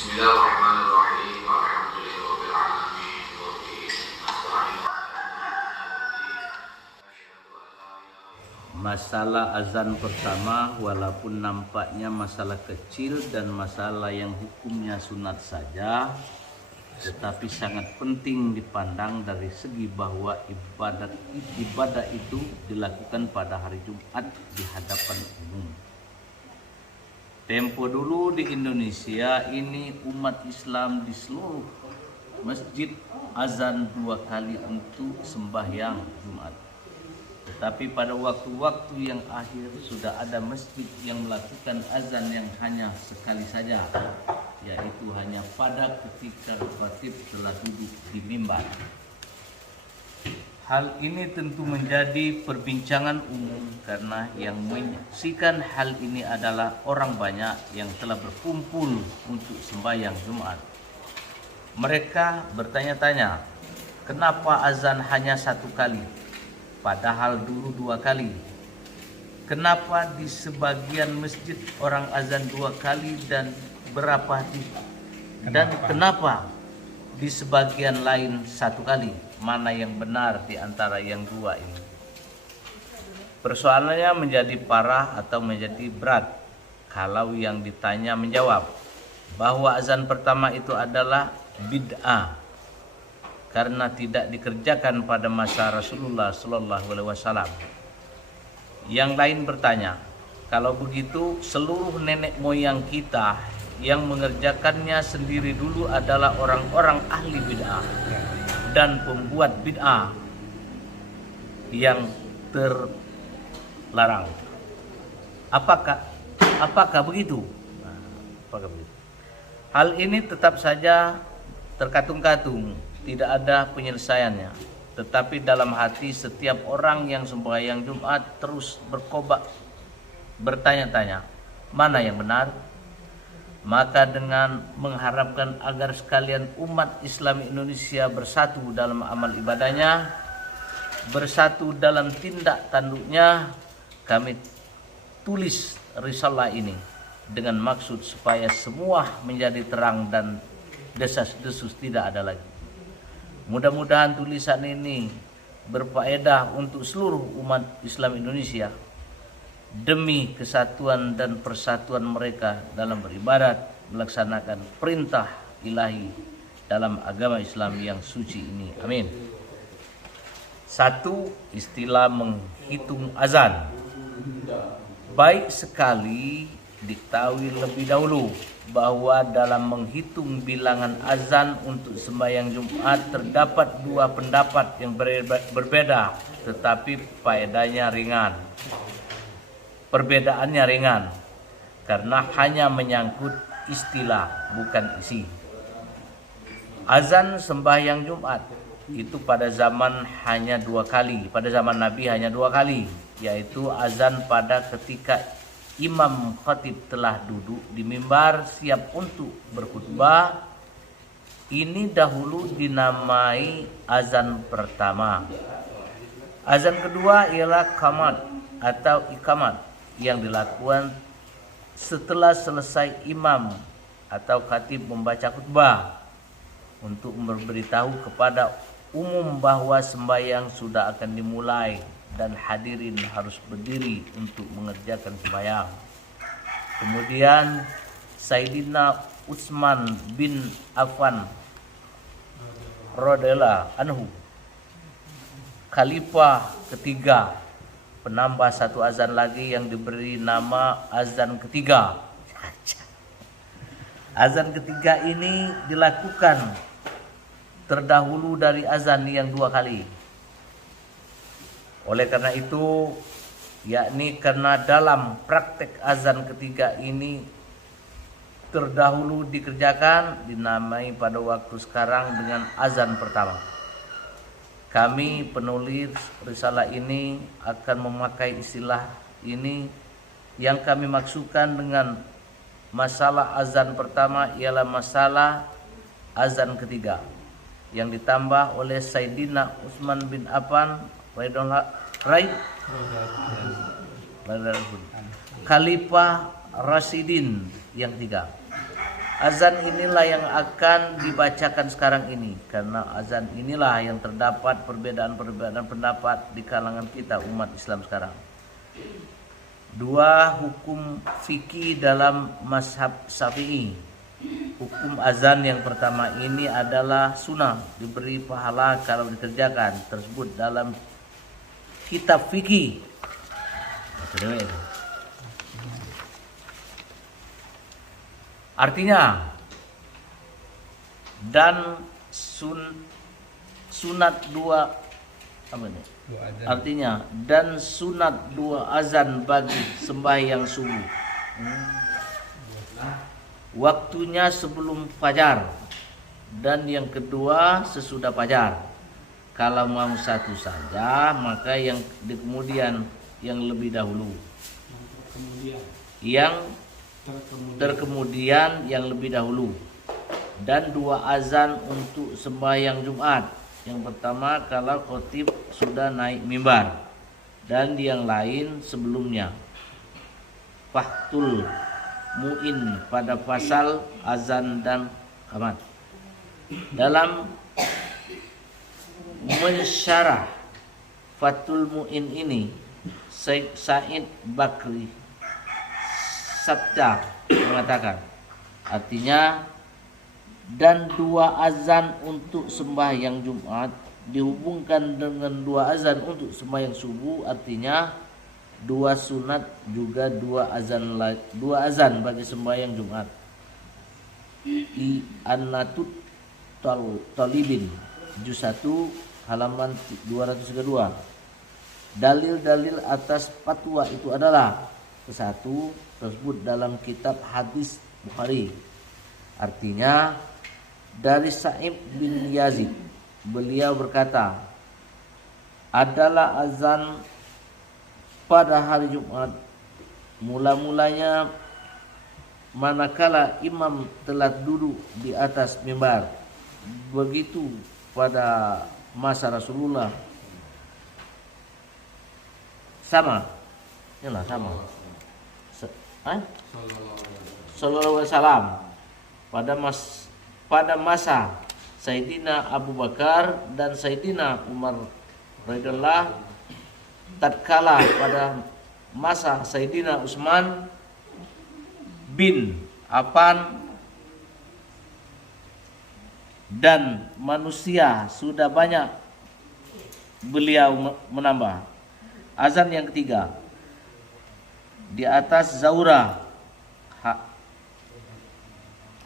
Bismillahirrahmanirrahim. Alhamdulillahirabbil alamin. Wa bihi nasta'in. Masalah azan pertama walaupun nampaknya masalah kecil dan masalah yang hukumnya sunat saja, tetapi sangat penting dipandang dari segi bahwa ibadah itu dilakukan pada hari Jumat di hadapan umum. Tempo dulu di Indonesia ini umat Islam di seluruh masjid azan 2 kali untuk sembahyang Jumat. Tetapi pada waktu-waktu yang akhir sudah ada masjid yang melakukan azan yang hanya sekali saja, yaitu hanya pada ketika khatib telah duduk di mimbar. Hal ini tentu menjadi perbincangan umum karena yang menyaksikan hal ini adalah orang banyak yang telah berkumpul untuk sembahyang Jumat. Mereka bertanya-tanya, kenapa azan hanya 1 kali? Padahal dulu 2 kali. Kenapa di sebagian masjid orang azan 2 kali dan kenapa di sebagian lain 1 kali? Mana yang benar di antara yang 2 ini? Persoalannya menjadi parah atau menjadi berat kalau yang ditanya menjawab bahwa azan pertama itu adalah bid'ah karena tidak dikerjakan pada masa Rasulullah SAW. Yang lain bertanya, kalau begitu seluruh nenek moyang kita yang mengerjakannya sendiri dulu adalah orang-orang ahli bid'ah dan pembuat bid'ah yang terlarang. Apakah begitu? Apakah begitu? Hal ini tetap saja terkatung-katung, tidak ada penyelesaiannya. Tetapi dalam hati setiap orang yang sembahyang Jumat terus bertanya-tanya, mana yang benar? Maka dengan mengharapkan agar sekalian umat Islam Indonesia bersatu dalam amal ibadahnya, bersatu dalam tindak tanduknya, kami tulis risalah ini dengan maksud supaya semua menjadi terang dan desas-desus tidak ada lagi. Mudah-mudahan tulisan ini berfaedah untuk seluruh umat Islam Indonesia demi kesatuan dan persatuan mereka dalam beribadat, melaksanakan perintah ilahi dalam agama Islam yang suci ini. Amin. 1. Istilah menghitung azan. Baik sekali diketahui lebih dahulu bahwa dalam menghitung bilangan azan untuk sembahyang Jumat terdapat 2 pendapat yang berbeda, tetapi faedahnya ringan. Perbedaannya ringan karena hanya menyangkut istilah, bukan isi. Azan sembahyang Jumat itu pada zaman hanya 2 kali, pada zaman Nabi hanya 2 kali, yaitu azan pada ketika imam khatib telah duduk di mimbar siap untuk berkhutbah. Ini dahulu dinamai azan pertama. Azan kedua ialah qamat atau ikamat yang dilakukan setelah selesai imam atau khatib membaca khutbah untuk memberitahu kepada umum bahwa sembahyang sudah akan dimulai dan hadirin harus berdiri untuk mengerjakan sembahyang. Kemudian Sayyidina Utsman bin Affan radhiyallahu anhu, khalifah ketiga, penambah 1 azan lagi yang diberi nama azan ketiga. Azan ketiga ini dilakukan terdahulu dari azan yang 2 kali. Oleh karena itu, yakni karena dalam praktek azan ketiga ini terdahulu dikerjakan, dinamai pada waktu sekarang dengan azan pertama. Kami penulis risalah ini akan memakai istilah ini yang kami maksudkan dengan masalah azan pertama ialah masalah azan ketiga yang ditambah oleh Sayyidina Utsman bin Affan Khalifah Rasyidin yang 3. Azan inilah yang akan dibacakan sekarang ini, karena azan inilah yang terdapat perbedaan-perbedaan pendapat di kalangan kita umat Islam sekarang. Dua hukum fikih dalam mazhab Syafi'i. Hukum azan yang pertama ini adalah sunnah, diberi pahala kalau dikerjakan, tersebut dalam kitab fikih. Artinya dan sunat dua apa ini? Artinya dan sunat dua azan bagi sembahyang subuh. Waktunya sebelum fajar dan yang kedua sesudah fajar. Kalau mau satu saja maka yang di kemudian yang lebih dahulu. Yang terkemudian yang lebih dahulu, dan dua azan untuk sembahyang Jumat. Yang pertama kalau khotib sudah naik mimbar, dan yang lain sebelumnya. Fathul Mu'in pada pasal azan dan qamat. Dalam mensyarah Fathul Mu'in ini, Syekh Said Bakri Sabda mengatakan, artinya dan dua azan untuk sembahyang Jumat dihubungkan dengan dua azan untuk sembahyang subuh, artinya dua sunat juga dua azan bagi sembahyang Jumat. I'anatut Talibin juz 1 halaman 232. Dalil-dalil atas fatwa itu adalah satu tersebut dalam kitab hadis Bukhari. Artinya dari Sa'ib bin Yazid, beliau berkata, adalah azan pada hari Jumat mula-mulanya manakala imam telah duduk di atas mimbar. Begitu pada masa Rasulullah. Sama. Yalah sama. Sallallahu alaihi wasallam pada masa Sayyidina Abu Bakar dan Sayyidina Umar radhiyallahu, tatkala pada masa Sayyidina Utsman bin Affan, dan manusia sudah banyak, beliau menambah azan yang ketiga di atas Zaura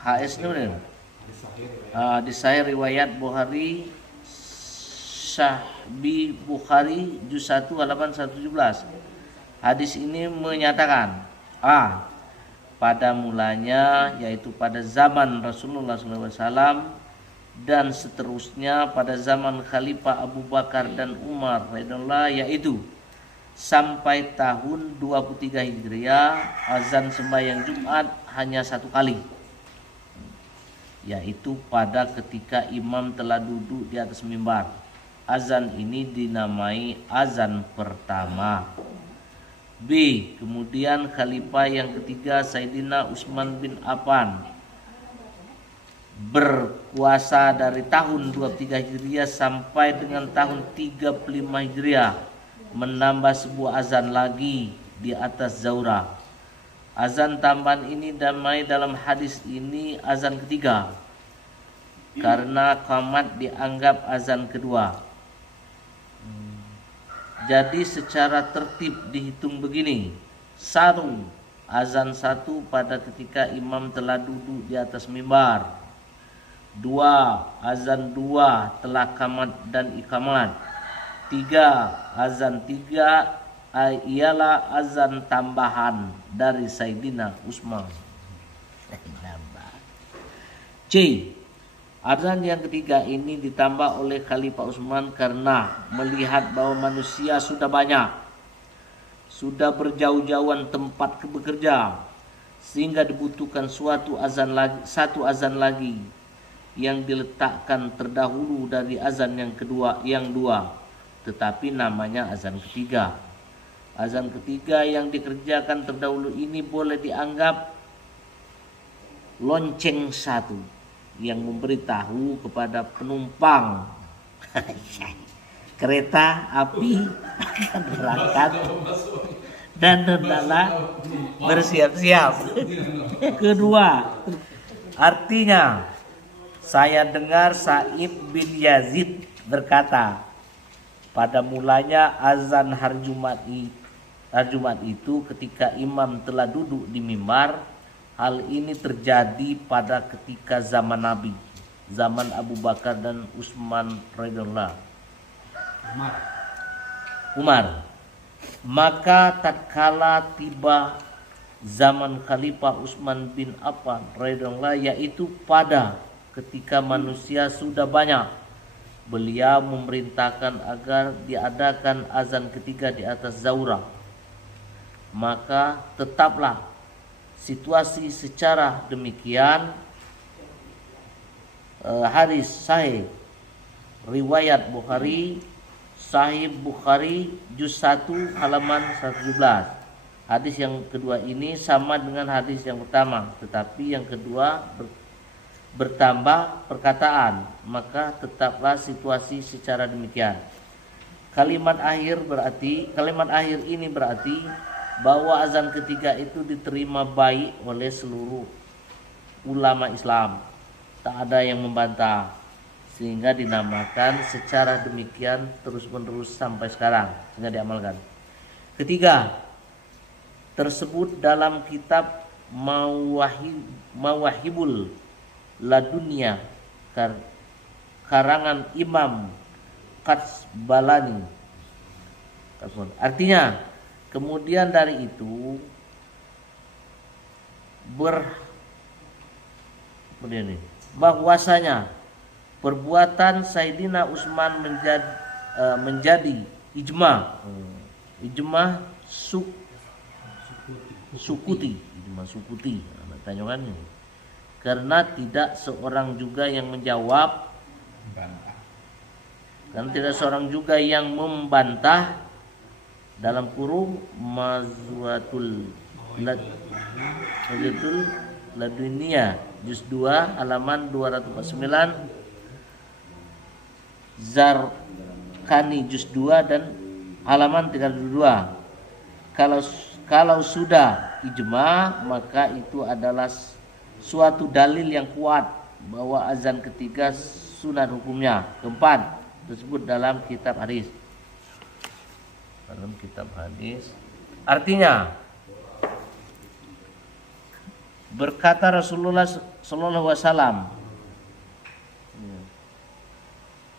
HS ini di Sahih riwayat Bukhari, Sahih Bukhari juz 1 halaman 117. Hadis ini menyatakan pada mulanya, yaitu pada zaman Rasulullah SAW dan seterusnya pada zaman Khalifah Abu Bakar dan Umar radhiyallahu, yaitu sampai tahun 23 Hijriah, azan sembahyang Jumat hanya satu kali, yaitu pada ketika imam telah duduk di atas mimbar. Azan ini dinamai azan pertama. B. Kemudian khalifah yang ketiga Sayyidina Utsman bin Affan berkuasa dari tahun 23 Hijriah sampai dengan tahun 35 Hijriah, menambah sebuah azan lagi di atas Zaura. Azan tambahan ini damai dalam hadis ini azan ketiga, karena qamat dianggap azan kedua. Jadi secara tertib dihitung begini: 1. Azan 1 pada ketika imam telah duduk di atas mimbar. 2. Azan 2 telah qamat dan iqamat. 3. Azan 3 ialah azan tambahan dari Sayyidina Utsman. C. Azan yang ketiga ini ditambah oleh Khalifah Utsman karena melihat bahwa manusia sudah banyak, sudah berjauh-jauhan tempat bekerja, sehingga dibutuhkan satu azan lagi yang diletakkan terdahulu dari azan yang dua, tetapi namanya azan ketiga. Azan ketiga yang dikerjakan terdahulu ini boleh dianggap lonceng satu yang memberitahu kepada penumpang kereta api akan berangkat dan hendaklah bersiap-siap. Kedua, artinya saya dengar Sa'ib bin Yazid berkata, pada mulanya azan hari Jumat itu ketika imam telah duduk di mimbar. Hal ini terjadi pada ketika zaman Nabi, zaman Abu Bakar dan Utsman radhiyallahu Umar. Maka tatkala tiba zaman Khalifah Utsman bin Affan radhiyallahu, yaitu pada ketika manusia sudah banyak, beliau memerintahkan agar diadakan azan ketiga di atas zaurah. Maka tetaplah situasi secara demikian. Hadis sahih riwayat Bukhari, Sahih Bukhari juz 1 halaman 117. Hadis yang kedua ini sama dengan hadis yang pertama, tetapi yang kedua bertambah perkataan, maka tetaplah situasi secara demikian. Kalimat akhir ini berarti bahwa azan ketiga itu diterima baik oleh seluruh ulama Islam. Tak ada yang membantah, sehingga dinamakan secara demikian terus-menerus sampai sekarang, sehingga diamalkan. Ketiga, tersebut dalam kitab Mawahibul Ladunya karangan Imam Qatsbalani. Artinya, kemudian dari itu bahwasanya perbuatan Sayyidina Utsman menjadi ijma sukuti, karena tidak seorang juga yang menjawab, karena tidak seorang juga yang membantah, dalam kurung Mazwatul Ladunia juz 2 halaman 249, Zarqani juz 2 dan halaman 32. Kalau sudah ijma, maka itu adalah suatu dalil yang kuat bahwa azan ketiga sunat hukumnya. Keempat, tersebut dalam kitab hadis. Artinya, berkata Rasulullah sallallahu alaihi wasallam,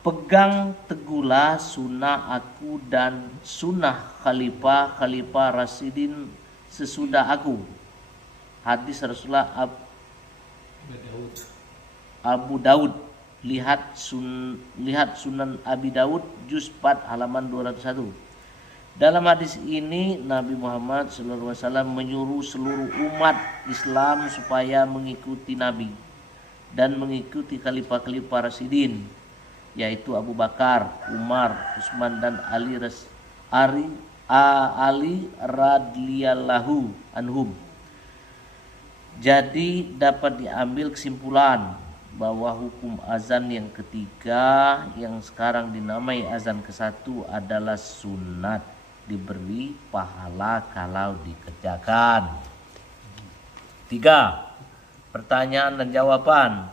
pegang teguhlah sunnah aku dan sunnah khalifah Rasyidin sesudah aku. Hadis Rasulullah Abu Daud. Lihat Sunan Abi Daud juz 4 halaman 201. Dalam hadis ini Nabi Muhammad SAW menyuruh seluruh umat Islam supaya mengikuti Nabi dan mengikuti khalifah-khalifah Rasyidin, yaitu Abu Bakar, Umar, Utsman dan Ali radhiyallahu anhum. Jadi dapat diambil kesimpulan bahwa hukum azan yang ketiga yang sekarang dinamai azan ke-1 adalah sunat, diberi pahala kalau dikerjakan. 3. Pertanyaan dan jawaban.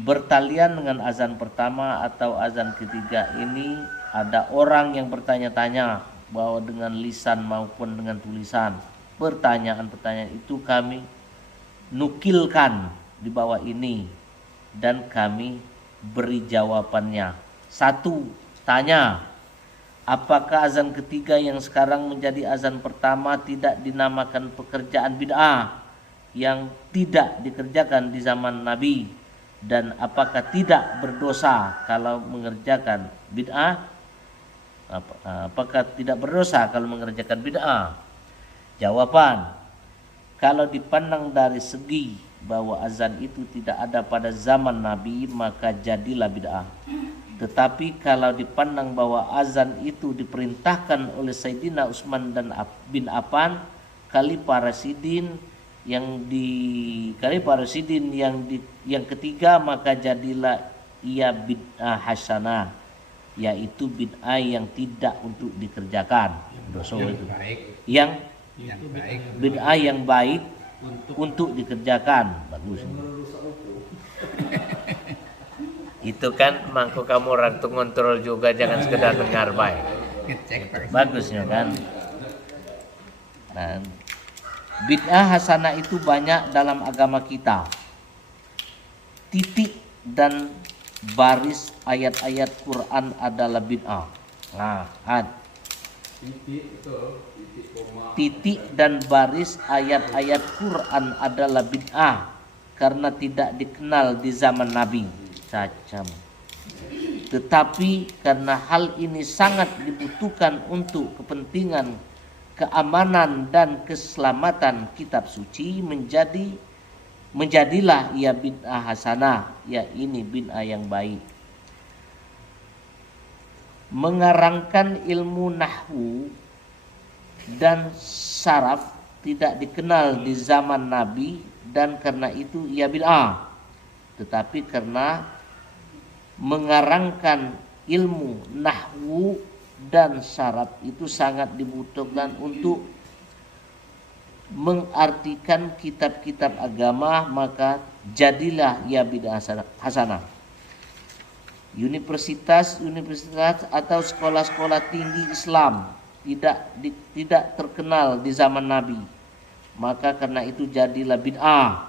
Bertalian dengan azan pertama atau azan ketiga ini, ada orang yang bertanya-tanya bahwa dengan lisan maupun dengan tulisan. Pertanyaan-pertanyaan itu kami nukilkan di bawah ini dan kami beri jawabannya. 1. Tanya, apakah azan ketiga yang sekarang menjadi azan pertama tidak dinamakan pekerjaan bid'ah yang tidak dikerjakan di zaman Nabi? Dan apakah tidak berdosa kalau mengerjakan bid'ah? Apakah tidak berdosa kalau mengerjakan bid'ah? Jawaban, kalau dipandang dari segi bahwa azan itu tidak ada pada zaman Nabi, maka jadilah bid'ah. Tetapi kalau dipandang bahwa azan itu diperintahkan oleh Sayyidina Utsman bin Affan, Khalifah Rasyidin, yang di Khalifah Rasyidin yang ketiga, maka jadilah ia bid'ah hasanah, yaitu bid'ah yang tidak untuk dikerjakan. Dosa itu. Yang baik. Bid'ah yang baik untuk dikerjakan. Bagus. Itu kan mangko kamu orang tuh ngontrol juga, jangan sekedar dengar baik. Bagusnya kan. Nah, bid'ah hasanah itu banyak dalam agama kita. Titik dan baris ayat-ayat Quran adalah bid'ah. Nah, titik dan baris ayat-ayat Quran adalah bid'ah karena tidak dikenal di zaman Nabi. Cacam. Tetapi karena hal ini sangat dibutuhkan untuk kepentingan keamanan dan keselamatan kitab suci, menjadilah ia bid'ah hasanah, ya ini bid'ah yang baik. Mengarangkan ilmu nahwu dan saraf tidak dikenal di zaman Nabi dan karena itu ia bid'ah. Tetapi karena mengarangkan ilmu nahwu dan saraf itu sangat dibutuhkan untuk mengartikan kitab-kitab agama, maka jadilah ia bid'ah hasanah. Universitas atau sekolah-sekolah tinggi Islam tidak terkenal di zaman Nabi, maka karena itu jadilah bid'ah.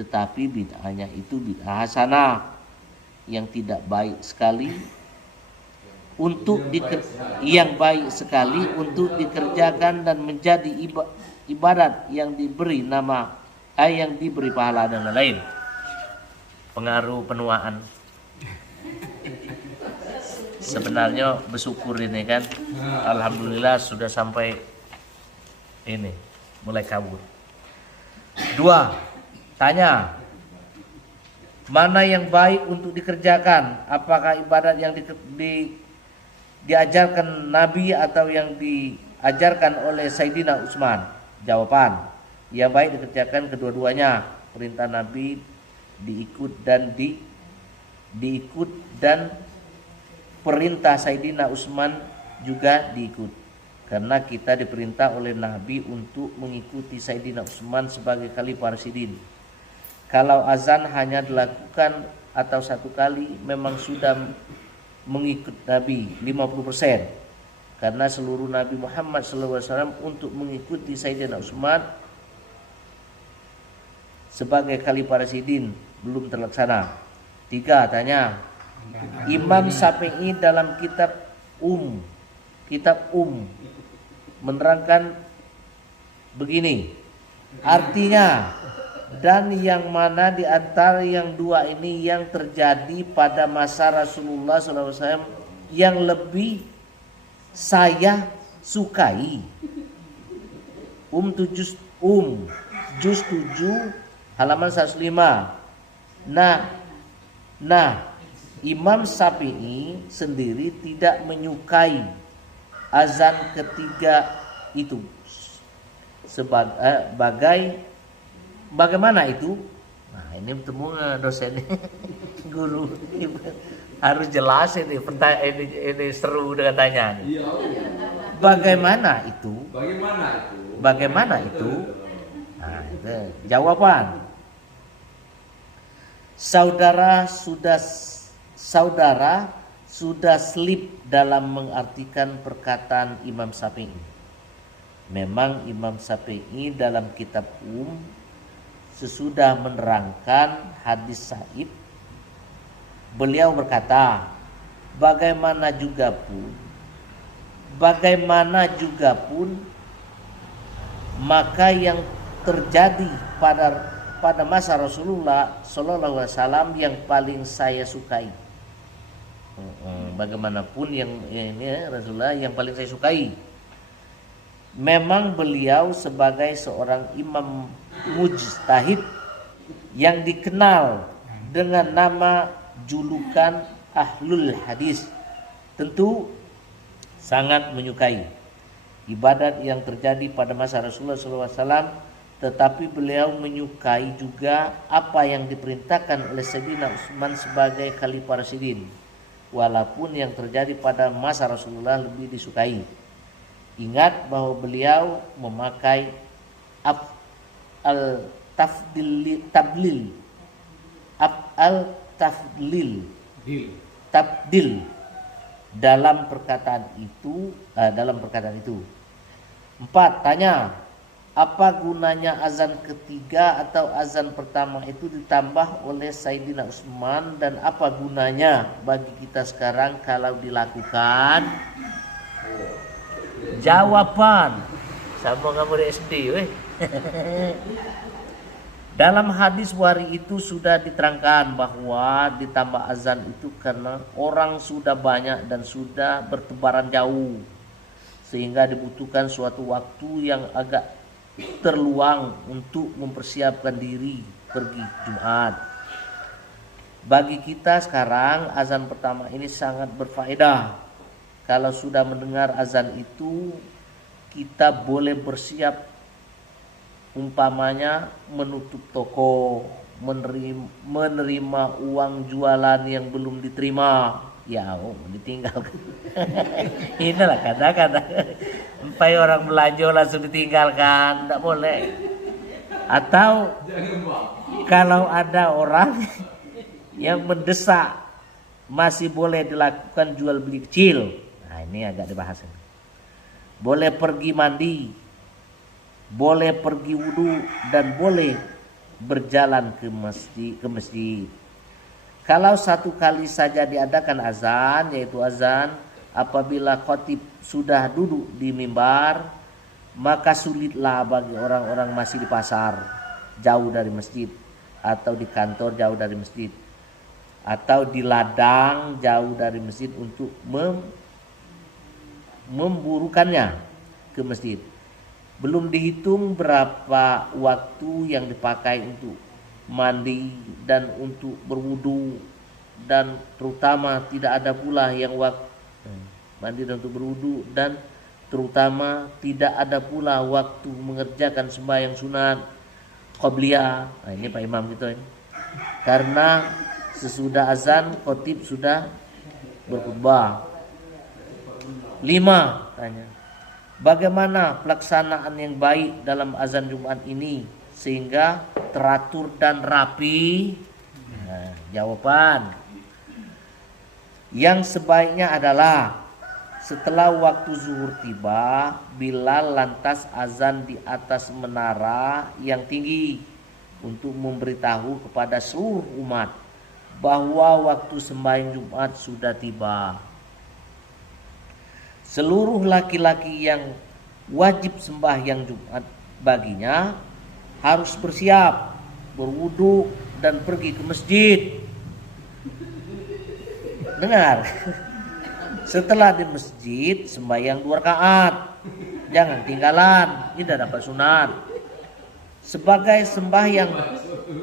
Tetapi bid'ahnya itu bid'ah hasanah, yang tidak baik sekali untuk yang baik sekali untuk dikerjakan dan menjadi ibadat yang diberi nama yang diberi pahala dan lain-lain. Pengaruh penuaan. Sebenarnya bersyukur ini kan, alhamdulillah sudah sampai ini mulai kabur. 2. Tanya, mana yang baik untuk dikerjakan? Apakah ibadat yang diajarkan Nabi atau yang diajarkan oleh Sayyidina Utsman? Jawaban, yang baik dikerjakan kedua-duanya. Perintah Nabi diikut dan perintah Sayyidina Utsman juga diikut. Karena kita diperintah oleh Nabi untuk mengikuti Sayyidina Utsman sebagai Khalifah Rasyidin. Kalau azan hanya dilakukan atau satu kali, memang sudah mengikut Nabi 50%. Karena seluruh Nabi Muhammad SAW untuk mengikuti Sayyidina Utsman sebagai Khalifah Rasyidin belum terlaksana. 3. Tanya, Imam Syafi'i dalam kitab menerangkan begini, artinya, dan yang mana di antara yang dua ini yang terjadi pada masa Rasulullah SAW yang lebih saya sukai? Juz 7 halaman 105. Nah, Imam Syafi'i sendiri tidak menyukai azan ketiga itu. Bagaimana itu? Nah, ini bertemu dosen guru harus jelas ini seru dengan tanya. Bagaimana itu? Nah, itu jawaban. Saudara sudah slip dalam mengartikan perkataan Imam Syafi'i. Memang Imam Syafi'i dalam kitab sesudah menerangkan hadis Sa'id, beliau berkata, bagaimana juga pun maka yang terjadi pada masa Rasulullah Sallallahu Alaihi Wasallam yang paling saya sukai. Bagaimanapun yang ini Rasulullah yang paling saya sukai. Memang beliau sebagai seorang imam mujtahid yang dikenal dengan nama julukan Ahlul Hadis, tentu sangat menyukai ibadat yang terjadi pada masa Rasulullah SAW tetapi beliau menyukai juga apa yang diperintahkan oleh Sayyidina Utsman sebagai Khalifah Rasyidin, walaupun yang terjadi pada masa Rasulullah lebih disukai. Ingat bahwa beliau memakai tabdil dalam perkataan itu. 4. Tanya, apa gunanya azan ketiga atau azan pertama itu ditambah oleh Sayyidina Utsman, dan apa gunanya bagi kita sekarang kalau dilakukan? Jawaban sama kamu di SD weh. Dalam hadis wari itu sudah diterangkan bahwa ditambah azan itu karena orang sudah banyak dan sudah bertebaran jauh, sehingga dibutuhkan suatu waktu yang agak terluang untuk mempersiapkan diri pergi Jumat. Bagi kita sekarang azan pertama ini sangat berfaedah. Kalau sudah mendengar azan itu, kita boleh bersiap, umpamanya menutup toko, menerima uang jualan yang belum diterima, ya ditinggalkan. Inilah kadang-kadang sampai orang belanja langsung ditinggalkan, tidak boleh. Atau kalau ada orang yang mendesak, masih boleh dilakukan jual beli kecil. Nah, ini agak dibahas. Boleh pergi mandi, boleh pergi wudu, dan boleh berjalan ke masjid. Kalau satu kali saja diadakan azan, yaitu azan apabila khatib sudah duduk di mimbar, maka sulitlah bagi orang-orang masih di pasar jauh dari masjid, atau di kantor jauh dari masjid, atau di ladang jauh dari masjid untuk memburukannya ke masjid. Belum dihitung berapa waktu yang dipakai untuk mandi dan untuk berwudu, dan terutama tidak ada pula yang waktu mandi dan untuk berwudu, dan terutama tidak ada pula waktu mengerjakan sembahyang sunat qabliyah. Nah, ini Pak Imam gitu ini. Karena sesudah azan khatib sudah berkhutbah. 5. Tanya, bagaimana pelaksanaan yang baik dalam azan Jumat ini sehingga teratur dan rapi? Nah, jawaban yang sebaiknya adalah setelah waktu zuhur tiba, Bilal lantas azan di atas menara yang tinggi untuk memberitahu kepada seluruh umat bahwa waktu sembahyang Jumat sudah tiba. Seluruh laki-laki yang wajib sembahyang Jumat baginya harus bersiap, berwudu, dan pergi ke masjid. Dengar, setelah di masjid sembahyang 2 rakaat, jangan tinggalan, tidak dapat sunat. Sebagai sembahyang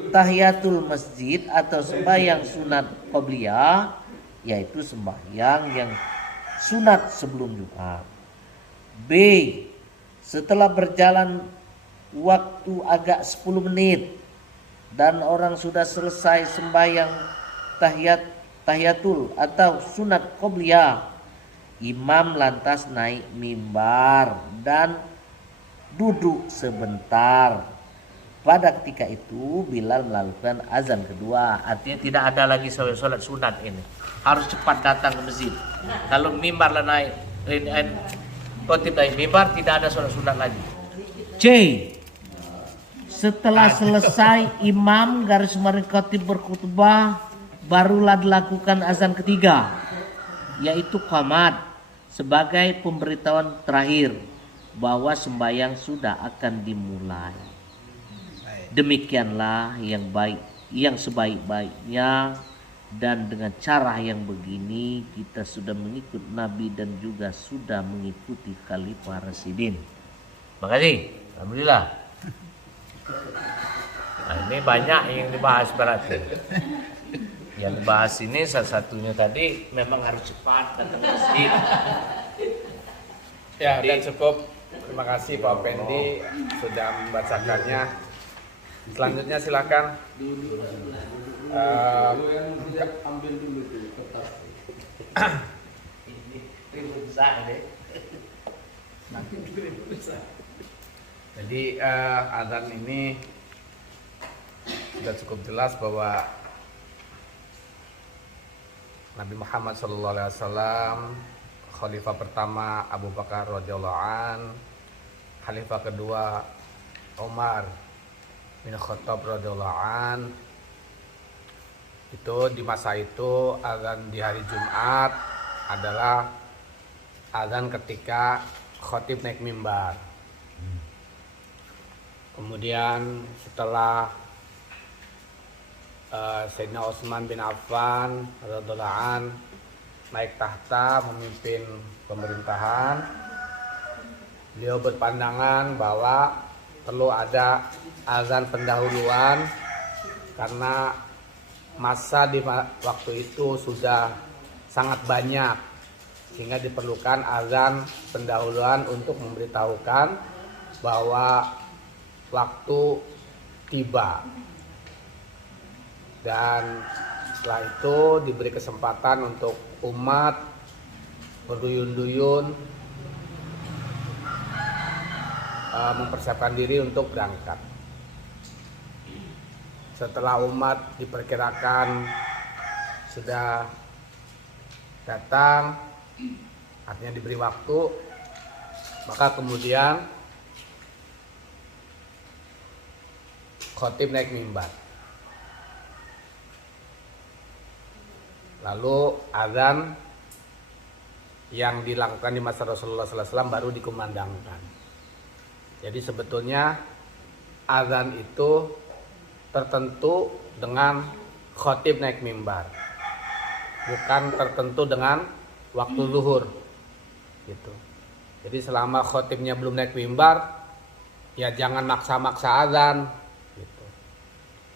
tahiyatul masjid atau sembahyang sunat qabliyah, yaitu sembahyang yang sunat sebelum Jumat. B. Setelah berjalan waktu agak 10 menit dan orang sudah selesai sembahyang tahiyatul atau sunat qabliyah, imam lantas naik mimbar dan duduk sebentar. Pada ketika itu Bilal melakukan azan kedua. Artinya tidak ada lagi sholat sunat ini. Harus cepat datang ke masjid. Kalau mimbar lah naik, khotib naik mimbar, tidak ada sholat sunat lagi. C. Setelah selesai imam garis miring khotib berkhutbah, barulah dilakukan azan ketiga, yaitu qamat, sebagai pemberitahuan terakhir bahwa sembahyang sudah akan dimulai. Demikianlah yang sebaik-baiknya, dan dengan cara yang begini kita sudah mengikut Nabi dan juga sudah mengikuti Khalifah Rasyidin. Makasih, alhamdulillah. Nah, ini banyak yang dibahas berarti. Yang dibahas ini salah satunya tadi memang harus cepat datang ke masjid. Ya, dan cukup Terima kasih Pak Pendi sudah membacakannya. Selanjutnya silakan. Ambil dulu tuh kertas. Ini besar deh. Jadi azan ini sudah cukup jelas bahwa Nabi Muhammad SAW, Khalifah pertama Abu Bakar radhiyallahu an, Khalifah kedua Umar bin Khattab radhiyallahu an, itu di masa itu azan di hari Jumat adalah azan ketika khatib naik mimbar. Kemudian setelah Sayyidina Utsman bin Affan radhiyallahu an naik tahta memimpin pemerintahan, beliau berpandangan bahwa perlu ada azan pendahuluan karena masa di waktu itu sudah sangat banyak, sehingga diperlukan azan pendahuluan untuk memberitahukan bahwa waktu tiba. Dan setelah itu diberi kesempatan untuk umat berduyun-duyun mempersiapkan diri untuk berangkat. Setelah umat diperkirakan sudah datang, artinya diberi waktu, maka kemudian khatib naik mimbar. Lalu azan yang dilakukan di masa Rasulullah SAW baru dikumandangkan. Jadi sebetulnya azan itu tertentu dengan khatib naik mimbar, bukan tertentu dengan waktu zuhur gitu. Jadi selama khatibnya belum naik mimbar, ya jangan maksa-maksa azan gitu.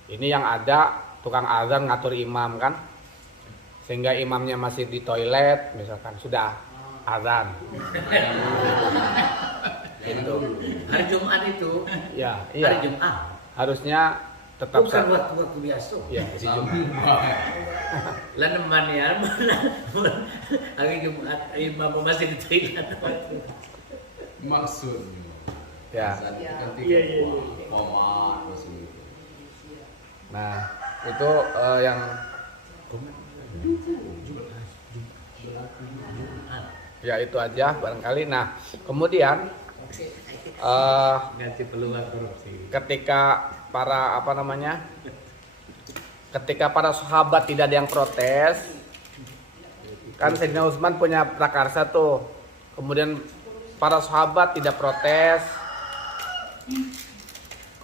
Ini yang ada tukang azan ngatur imam kan, sehingga imamnya masih di toilet misalkan, sudah azan gitu. Hari Jumat itu, Ya, hari iya. Jumat. Harusnya tetap Bukan waktu-waktu biasa. ya si Jumat. Lah neman ya, hari Jumat imam masih di toilet. Maksudnya. Ya. Ketika koma terus gitu. Nah, itu yang ya itu aja barangkali. Nah, kemudian Ganti peluang korupsi. ketika ketika para sahabat tidak ada yang protes, kan Sayyidina Utsman punya prakarsa tuh, kemudian para sahabat tidak protes,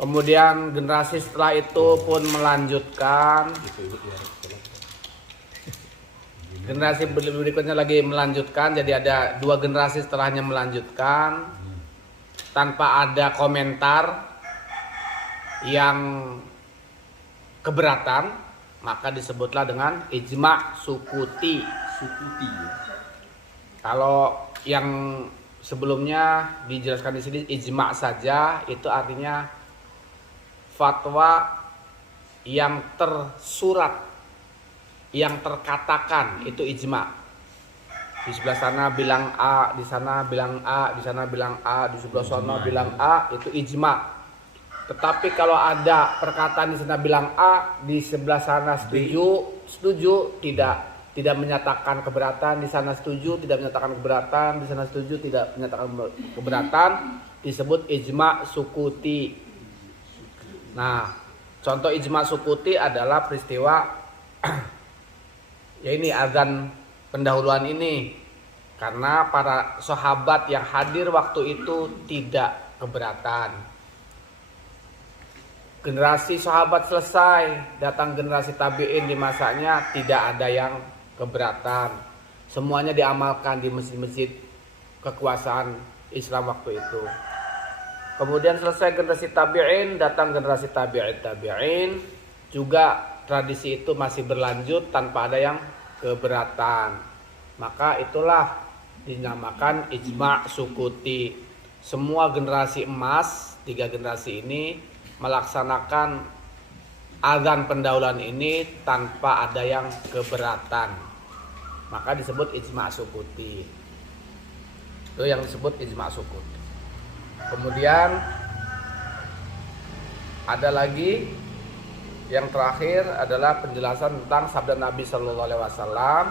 kemudian generasi setelah itu pun melanjutkan, generasi berikutnya lagi melanjutkan, jadi ada dua generasi setelahnya melanjutkan tanpa ada komentar yang keberatan, maka disebutlah dengan ijma sukuti. Kalau yang sebelumnya dijelaskan di sini ijma saja, itu artinya fatwa yang tersurat, yang terkatakan, itu ijma. Di sebelah sana bilang A, di sana bilang A, di sana bilang A, di sebelah sana bilang A, itu ijma. Tetapi kalau ada perkataan di sana bilang A, di sebelah sana setuju, tidak menyatakan keberatan, di sana setuju, tidak menyatakan keberatan, di sana setuju, tidak menyatakan keberatan, disebut ijma sukuti. Nah, contoh ijma sukuti adalah peristiwa ya ini azan pendahuluan ini, karena para sahabat yang hadir waktu itu tidak keberatan. Generasi sahabat selesai, datang generasi tabi'in di masanya, tidak ada yang keberatan. Semuanya diamalkan di masjid-masjid kekuasaan Islam waktu itu. Kemudian selesai generasi tabi'in, datang generasi tabi'in, juga tradisi itu masih berlanjut tanpa ada yang keberatan. Maka itulah dinamakan ijma sukuti. semua generasi emas, 3 generasi ini melaksanakan azan pendahuluan ini tanpa ada yang keberatan. Maka disebut ijma' sukuti. Itu yang disebut ijma' sukuti. Kemudian ada lagi yang terakhir adalah penjelasan tentang sabda Nabi Shallallahu Alaihi Wasallam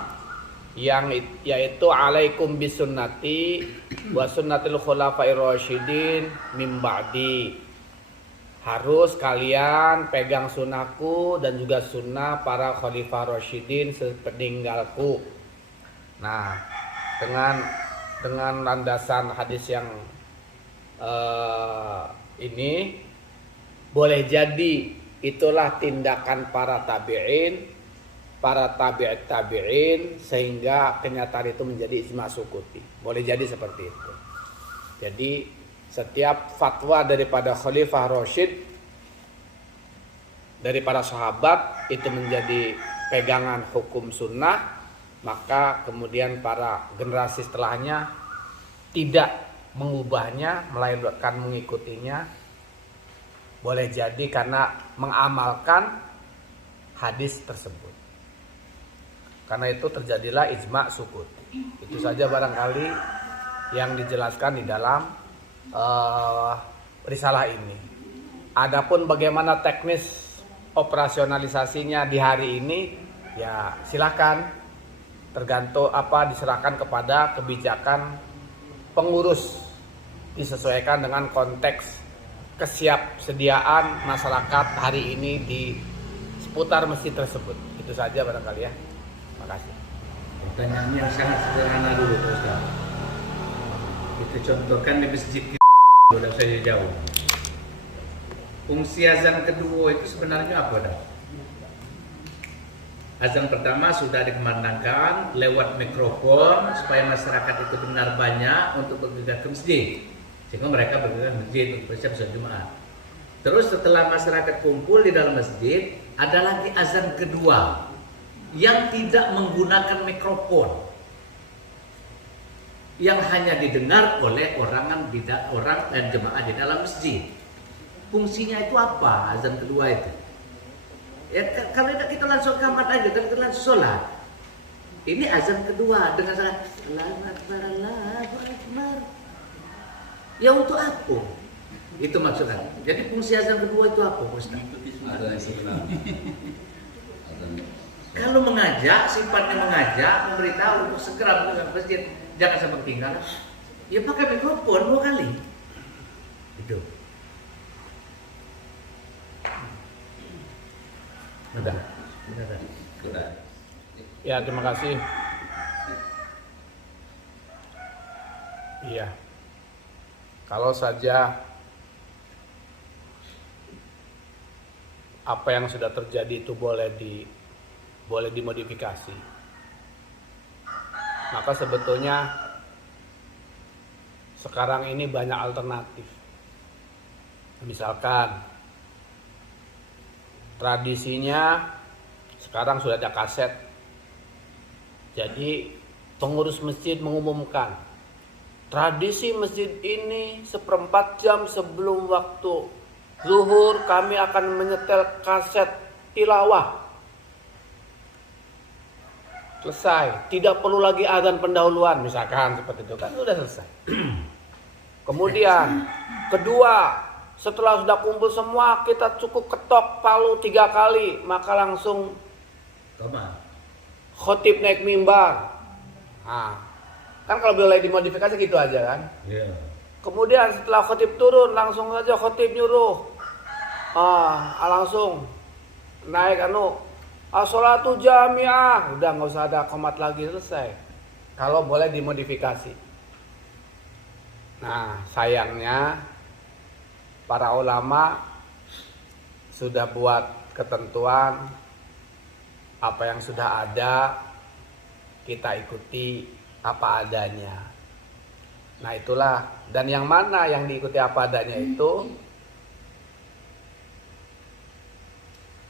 yaitu alaikum bisunnati wa sunnatil khulafair rasyidin min ba'di. Harus kalian pegang sunnahku dan juga sunnah para khalifah rasyidin sepeninggalku. Nah, dengan landasan hadis yang ini boleh jadi itulah tindakan para tabi'in, para tabi'in sehingga kenyataan itu menjadi ijma' sukuti. Boleh jadi seperti itu. Jadi setiap fatwa daripada khalifah rasyid dari para sahabat itu menjadi pegangan hukum sunnah, maka kemudian para generasi setelahnya tidak mengubahnya melainkan mengikutinya. Boleh jadi karena mengamalkan hadis tersebut. Karena itu terjadilah ijma' sukuti. Itu saja barangkali yang dijelaskan di dalam risalah ini. Adapun bagaimana teknis operasionalisasinya di hari ini, ya silakan, tergantung diserahkan kepada kebijakan pengurus, disesuaikan dengan konteks kesiapsediaan masyarakat hari ini di seputar masjid tersebut. Itu saja barangkali ya. Makasih. Pertanyaan yang sangat sederhana dulu Ustaz. Kita contohkan di masjid kita, tidak usah jauh. Fungsi azan kedua itu sebenarnya apa dah? Azan pertama sudah dikumandangkan lewat mikrofon supaya masyarakat itu benar banyak untuk bergegas ke masjid, sehingga mereka bergegas ke masjid untuk bersiap sholat Jumat. Terus setelah masyarakat kumpul di dalam masjid, ada lagi azan kedua yang tidak menggunakan mikrofon, yang hanya didengar oleh orang dan jemaah di dalam masjid. Fungsinya itu apa azan kedua itu? Ya kalau tidak kita langsung kamat aja, kan kita langsung sholat. Ini azan kedua dengan sangat Allahu Akbar, Allahu Akbar. Ya untuk apa? Itu maksudnya. Jadi fungsi azan kedua itu apa, Ustaz? Kalau mengajak, sifatnya mengajak, memberitahu untuk segera meninggalkan masjid, jangan sampai ketinggalan. Ya pakai mikrofon 2 kali. Itu. Sudah. Ya, terima kasih. Iya. Kalau saja apa yang sudah terjadi itu boleh dimodifikasi, maka sebetulnya sekarang ini banyak alternatif. Misalkan tradisinya sekarang sudah ada kaset. Jadi pengurus masjid mengumumkan tradisi masjid ini 1/4 jam sebelum waktu zuhur kami akan menyetel kaset tilawah. Selesai, tidak perlu lagi azan pendahuluan misalkan seperti itu, kan sudah selesai. Kemudian kedua, setelah sudah kumpul semua, kita cukup ketok palu 3 kali, maka langsung khotib naik mimbar. Nah, kan kalau boleh dimodifikasi gitu aja kan. Yeah. Kemudian setelah khotib turun, langsung saja khotib nyuruh, langsung naik sholatu jamiah, udah nggak usah ada qomat lagi, selesai. Kalau boleh dimodifikasi. Nah, sayangnya para ulama sudah buat ketentuan, apa yang sudah ada kita ikuti apa adanya. Nah itulah, dan yang mana yang diikuti apa adanya itu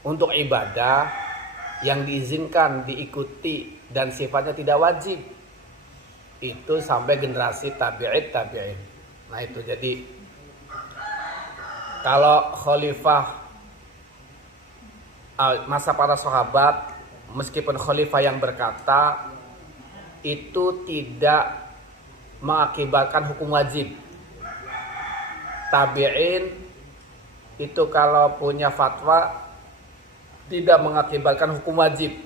untuk ibadah yang diizinkan diikuti dan sifatnya tidak wajib, itu sampai generasi tabi'in. Nah itu jadi kalau khalifah masa para sahabat, meskipun khalifah yang berkata itu tidak mengakibatkan hukum wajib. Tabi'in itu kalau punya fatwa tidak mengakibatkan hukum wajib.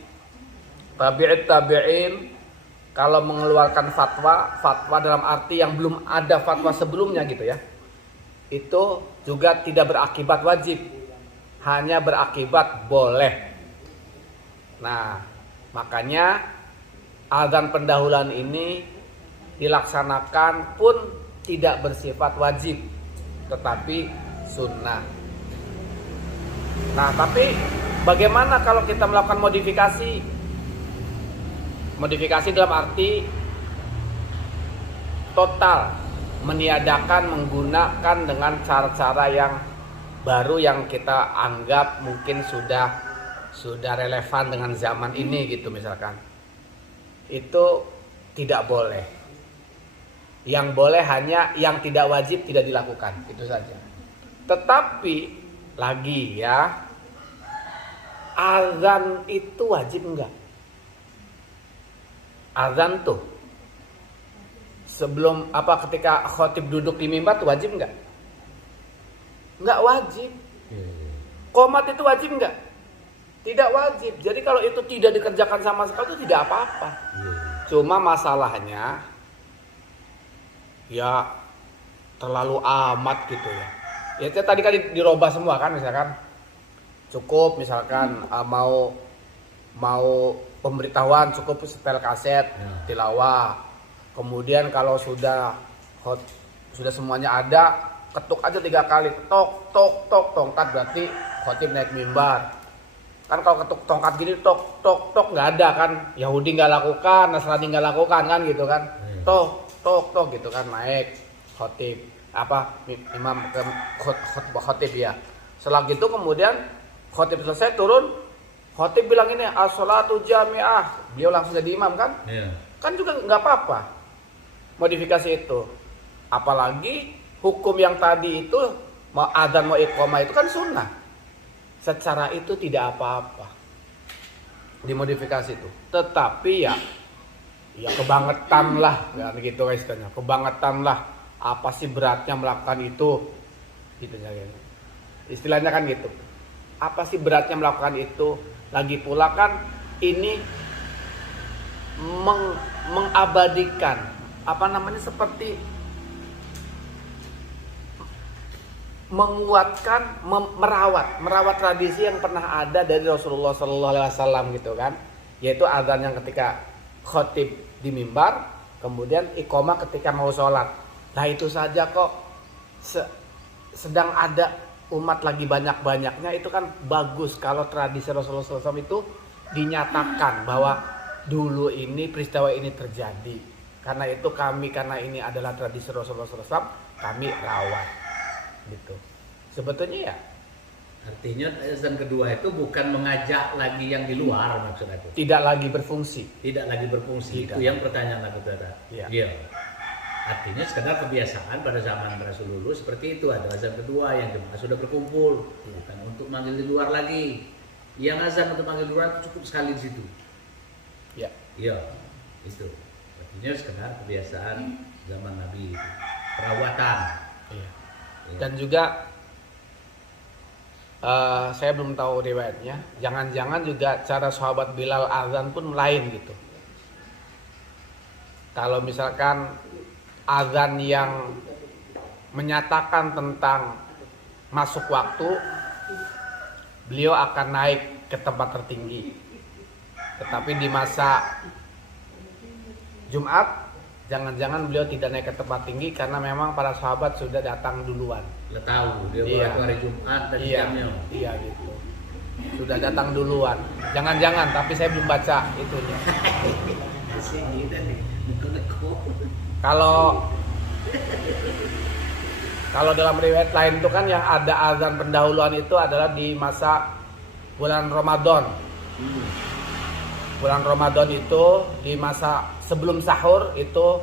Tabi'in kalau mengeluarkan fatwa dalam arti yang belum ada fatwa sebelumnya gitu ya, itu juga tidak berakibat wajib, hanya berakibat boleh. Nah, makanya azan pendahuluan ini dilaksanakan pun tidak bersifat wajib, tetapi sunnah. Nah, tapi bagaimana kalau kita melakukan modifikasi? Modifikasi dalam arti total, meniadakan, menggunakan dengan cara-cara yang baru yang kita anggap mungkin sudah relevan dengan zaman ini gitu misalkan. Itu tidak boleh. Yang boleh hanya yang tidak wajib tidak dilakukan, itu saja. Tetapi lagi ya, azan itu wajib enggak? Azan tuh sebelum ketika khotib duduk di mimbar tuh wajib enggak? Enggak wajib. Qomat itu wajib enggak? Tidak wajib. Jadi kalau itu tidak dikerjakan sama sekali itu tidak apa-apa. Cuma masalahnya ya terlalu amat gitu ya. Ya itu tadi kan dirubah semua kan, misalkan cukup misalkan mau pemberitahuan cukup setel kaset tilawah. Kemudian kalau sudah semuanya ada, ketuk aja 3 kali, tok tongkat, berarti khotib naik mimbar. Kan kalau ketuk tongkat gini tok nggak ada kan, Yahudi nggak lakukan, Nasrani nggak lakukan kan gitu kan, tok gitu kan, naik khotib imam khotib ya. Setelah gitu kemudian khotib selesai turun, khotib bilang ini as-sholatu jami'ah, beliau langsung jadi imam kan, kan juga nggak apa-apa modifikasi itu. Apalagi hukum yang tadi itu mau adzan mau iqamah itu kan sunnah. Secara itu tidak apa-apa dimodifikasi itu. Tetapi ya kebangetan lah, ya begitu istilahnya. Kebangetan lah. Apa sih beratnya melakukan itu? Gitu ya. Istilahnya kan gitu. Apa sih beratnya melakukan itu? Lagi pula kan ini mengabadikan seperti menguatkan, merawat tradisi yang pernah ada dari Rasulullah SAW gitu kan, yaitu azan yang ketika khotib di mimbar, kemudian iqamah ketika mau sholat. Nah itu saja kok sedang ada umat lagi banyak-banyaknya, itu kan bagus kalau tradisi Rasulullah SAW itu dinyatakan bahwa dulu ini peristiwa ini terjadi. Karena itu karena ini adalah tradisi Rasulullah SAW, kami rawat. Gitu. Sebetulnya ya artinya azan kedua itu bukan mengajak lagi yang di luar, maksudnya itu tidak lagi berfungsi. Itu yang pertanyaan aku tadi. Iya. Artinya sekedar kebiasaan pada zaman Rasulullah seperti itu, ada azan kedua yang jemaah sudah berkumpul, bukan untuk manggil di luar lagi. Yang azan untuk manggil di luar cukup sekali di situ. Iya, itu. Artinya sekedar kebiasaan zaman Nabi itu. Perawatan. Iya. Dan juga saya belum tahu riwayatnya, jangan-jangan juga cara sahabat Bilal azan pun lain gitu. Kalau misalkan azan yang menyatakan tentang masuk waktu, beliau akan naik ke tempat tertinggi. Tetapi di masa Jumat, jangan-jangan beliau tidak naik ke tempat tinggi karena memang para sahabat sudah datang duluan. Udah tahu dia baru hari Jumat dan jamnya. Iya gitu. Sudah datang duluan. Jangan-jangan, tapi saya belum baca itunya. Kalau dalam riwayat lain itu kan yang ada azan pendahuluan itu adalah di masa bulan Ramadan. Bulan Ramadan itu di masa sebelum sahur itu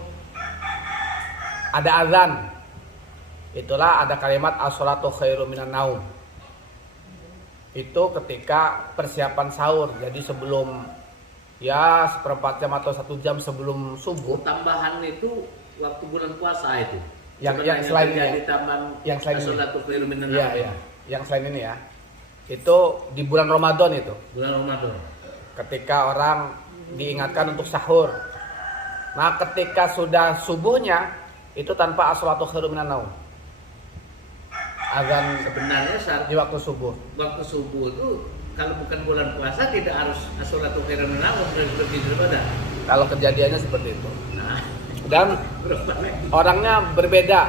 ada azan itulah ada kalimat as-sholatu khairum minan naum. Itu ketika persiapan sahur. Jadi sebelum ya seperempat jam atau 1 jam sebelum subuh. Tambahan itu waktu bulan puasa itu. Yang selain ini, yang selain ini. Iya. Yang selain ini ya. Itu di bulan Ramadan itu. Bulan Ramadan. Ketika orang diingatkan untuk sahur. Nah, ketika sudah subuhnya itu tanpa as-sholatu khairum minan naum. Azan Sebenarnya saat di waktu subuh. waktu subuh itu kalau bukan bulan puasa tidak harus as-sholatu khairum minan naum lebih daripada. Kalau kejadiannya seperti itu. Nah, Dan berapa lagi? orangnya berbeda.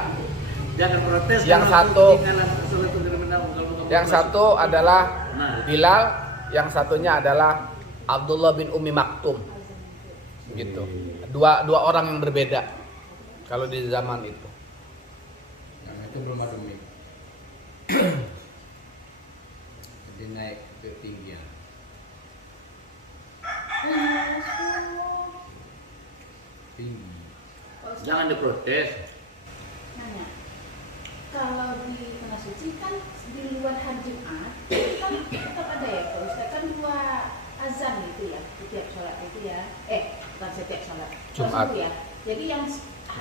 Jangan protes. Yang kalau satu- ketinggalan as-sholatu khairum minan naum kalau kamu Yang puasa. satu adalah Nah, Bilal, yang satunya adalah Abdullah bin Ummi Maktum. Gitu. Dua orang yang berbeda kalau di zaman itu. Yang itu belum ada mic. Jadi naik ke ketinggian. Tinggi. jangan diprotes. Nanya, kalau di tengah suci kan di luar hari Jumat kan tetap ada ya Pak Ustaz, kan 2 azan gitu ya setiap sholat itu ya, bukan setiap sholat Jumat. subuh ya. Jadi yang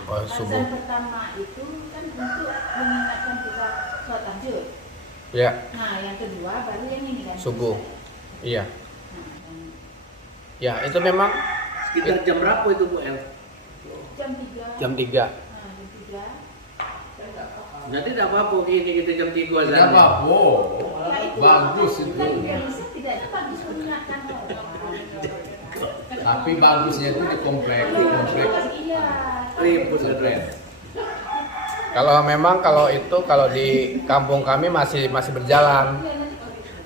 Oh, azan subuh. pertama itu kan untuk mengingatkan kita sholat tahajud. Ya, Nah yang kedua baru yang ini kan subuh. Ustaz. Iya. Nah, Ya, itu memang Sekitar jam berapa itu Bu El? jam 3. jam 3. Nah, jam 3. Nanti tidak apa-apa ini kita jam 3 azan. Tidak apa-apa. Ya, itu Bagus itu. kan bisa tidak itu bagus mengingatkan orang. Tapi bagusnya itu di komplek. Iya. Ribut Pesantren. Kalau itu kalau di kampung kami masih berjalan.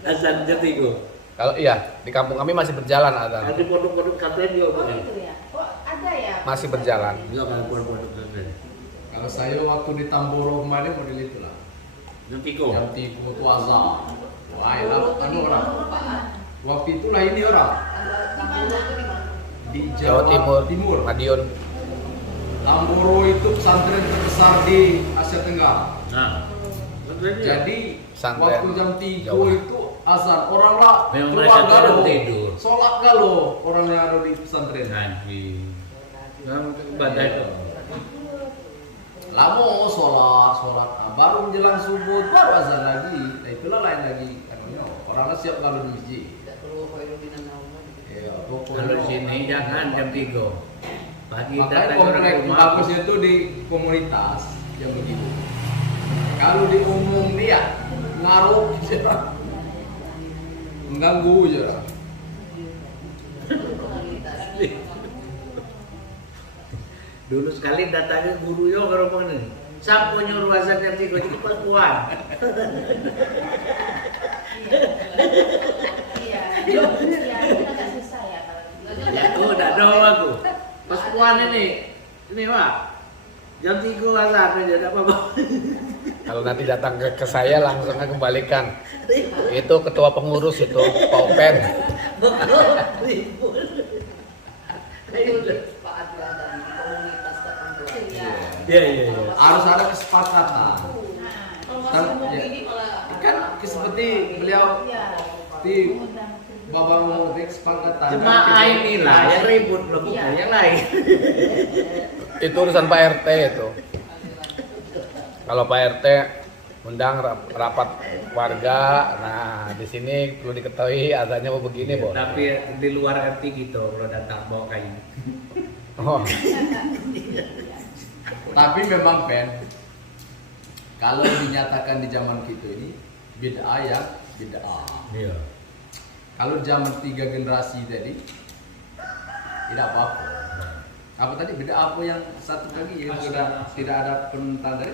Azan jam 3. Kalau iya, di kampung kami masih berjalan Kalau azan. di pondok-pondok pesantren juga Bu Oh El. itu ya. Oh ada ya. Masih berjalan. Juga kalau pondok-pondok pesantren. Kalau saya waktu di Tamboro kemarin model itulah. Jam 3. Jam 3 itu azan. Wah, anu orang. Waktu itulah ini orang di Jawa Timur, Timur. Madiun. Tamboro itu pesantren terbesar di Asia Tenggara. Nah, pesantren juga. Jadi Pesantren waktu jam 3 Jawa. itu azan orang lah Memang keluar mereka galo, orang tidur. sholat galo orang yang ada di pesantren. Nanti. Yang ibadah itu. Lama sholat, nah, baru menjelang subuh baru azan lagi. Nah itulah lain lagi. Orang siap kalau di masjid. Ya, Kalau di sini jangan jam 3. Pagi Makanya datang orang komplek rumah. bagusnya itu di komunitas yang begitu. Kalau di umum dia ngaruh aja. Mengganggu aja. Dulu sekali datangnya guru yo ke rumah ini. Siapa nyuruh azan jam 3 jadi perempuan. Iya. Iya. Itu agak susah ya kalau. Ya tuh udah ada aku. Perempuan ini Pak. Jam 3 azan aja enggak apa-apa. Kalau nanti datang ke saya langsung akan kembalikan. Itu ketua pengurus itu, Pak Open. Ribut. Pak Adrian di komunitas tertentu. Iya. Iya. Harus ada kesepakatan. Nah, Kalau Kan, masih mau ya. gini malah Kan seperti beliau iya. di Mengundang Bapak mau kesepakatan. Jemaah inilah yang ribut loh bukan yang lain. Itu urusan Pak RT itu. Kalau Pak RT undang rapat warga, nah di sini perlu diketahui azannya mau begini, Bos. Tapi di luar RT gitu kalau datang bawa kayu. Oh, Tapi memang kalau dinyatakan di zaman kita ini bid'ah ya bid'ah. Iya. Kalau zaman 3 generasi tadi tidak apa-apa. Apa tadi bid'ah apa yang satu lagi yang sudah tidak ada penentang tadi?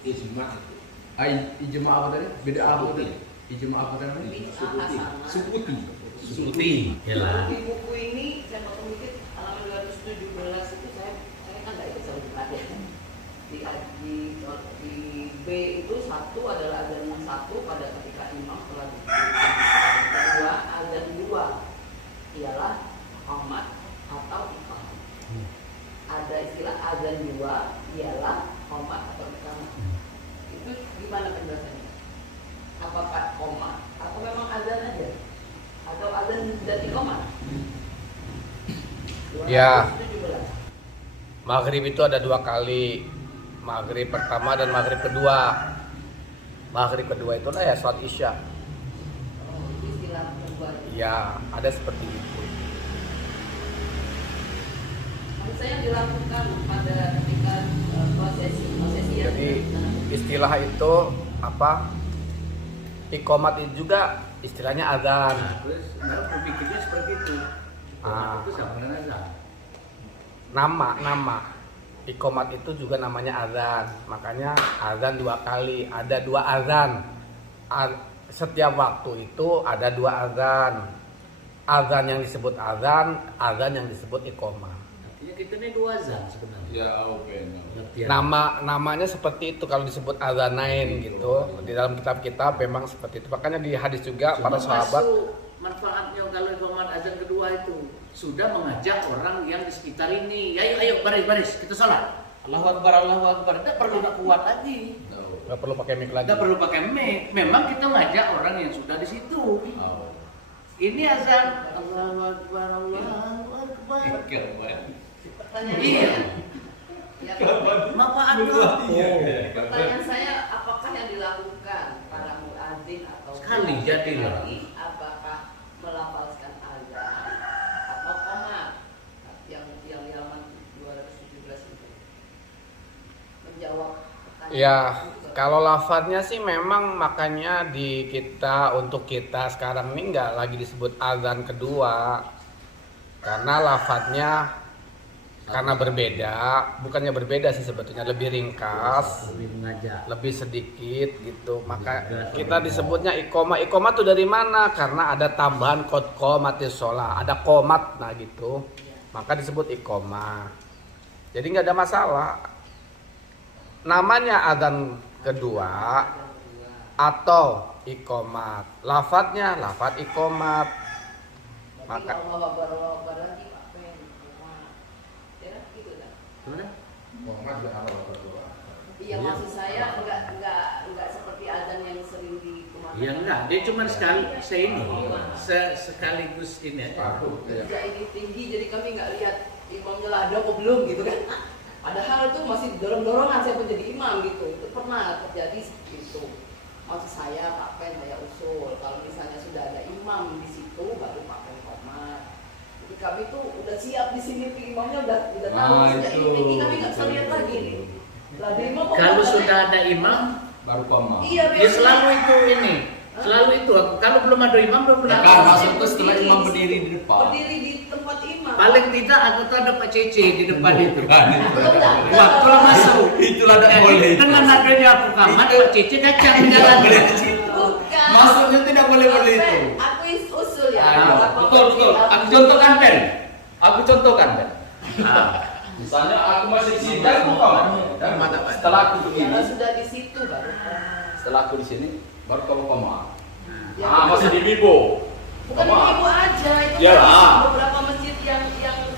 Ijma itu. Ijma apa tadi? Bid'ah apa tadi? Ijma apa tadi? Sukuti. Suti. Yalah. di buku ini saya potong dikit halaman 217 itu saya kan nggak ikut sama pelatihan. Di B itu satu adalah azan yang satu pada ketika imam telah duduk. Kedua azan dua ialah qomat atau iqamah. Ada istilah azan dua ialah qomat atau iqamah. dan iqamah. Ya. 217. Maghrib itu ada 2 kali. Maghrib pertama dan maghrib kedua. Maghrib kedua itu ya sholat isya. Oh, itu istilah kedua. Ya, ada seperti itu. Maksud saya dilakukan pada ketika prosesi ya. Jadi istilah itu apa? Iqamat itu juga istilahnya azan. Nah, terus aku pikirnya seperti itu. Ah. Itu sama dengan azan. Nama iqamat itu juga namanya azan. Makanya azan 2 kali, ada 2 azan. Setiap waktu itu ada 2 azan. Azan yang disebut azan yang disebut iqamah. Artinya kita ini 2 azan sebenarnya. Ya, open. Pengertian. Namanya seperti itu kalau disebut azanain gitu. Di dalam kitab-kitab memang seperti itu. Makanya di hadis juga Cuma para sahabat masuk manfaatnya kalau iqamat azan kedua itu sudah mengajak orang yang di sekitar ini. Ayo baris kita sholat. Allahu Akbar. Tidak perlu nak kuat lagi. nggak perlu pakai mic lagi. Tidak perlu pakai mic. Memang kita ngajak orang yang sudah di situ. Oh. Ini azan Allahu Akbar. Pertanyaan Iya. ya, Manfaat pertanyaan saya, apakah yang dilakukan para muadzin atau Sekali jadilah. apakah melafalkan azan atau qomat yang di halaman 217 itu menjawab pertanyaan Ya, itu. kalau lafadznya sih memang makanya di kita untuk kita sekarang ini nggak lagi disebut azan kedua karena lafadznya karena berbeda, bukannya berbeda sih sebetulnya lebih ringkas, Lebih mengajak. lebih sedikit gitu. Maka kita disebutnya iqamah. Iqamah tuh dari mana? Karena ada tambahan qad qomatis shalah, ada qomat nah gitu. Maka disebut iqamah. Jadi nggak ada masalah. Namanya azan kedua atau iqamat. Lafadznya lafadz iqamat. Tapi Maka Allah Akbar lagi apa yang qomat? Ya gitu kan. Gimana? Iya, maksud saya enggak seperti azan yang sering dikumandangkan. Ya enggak, dia cuma sekaligus ini aja. Kerja ini tinggi, jadi kami nggak lihat imamnya lah ada apa belum gitu kan. Padahal itu masih dorong-dorongan siapa jadi imam gitu. Itu pernah terjadi seperti itu. Maksud saya Pak Pen saya usul, kalau misalnya sudah ada imam di situ baru Pak Pen komat. Jadi kami tuh udah siap di sini, imamnya udah tahu sejak ini tinggi, kami nggak bisa lihat lagi nih. Lah, ada imam kok Kalau nggak sudah ada? ada imam, Baru koma. Iya, dia selalu itu ini. Selalu itu. Kalau belum ada imam, belum Ya pernah. kan, maksudku setelah imam berdiri di depan. Berdiri di tempat imam. Paling tidak aku tuh ada Pak Cece di depan itu. Kan, itu ada boleh. Waktu lah masuk. Itulah ada Jadi, boleh. dengan adanya aku kamar, Pak Cece kacang jalan. Bukan. Maksudnya tidak boleh Pen, itu. Aku usul ya. Ayo, Apa- betul. Aku contohkan Pen. Pen. Misalnya aku masih di sini dan buka. Setelah aku begini, Kalau sudah di situ baru. setelah aku di sini, baru kamu koma. Ya, Masih di Bibo. bukan di ibu aja itu Ya. kan beberapa masjid yang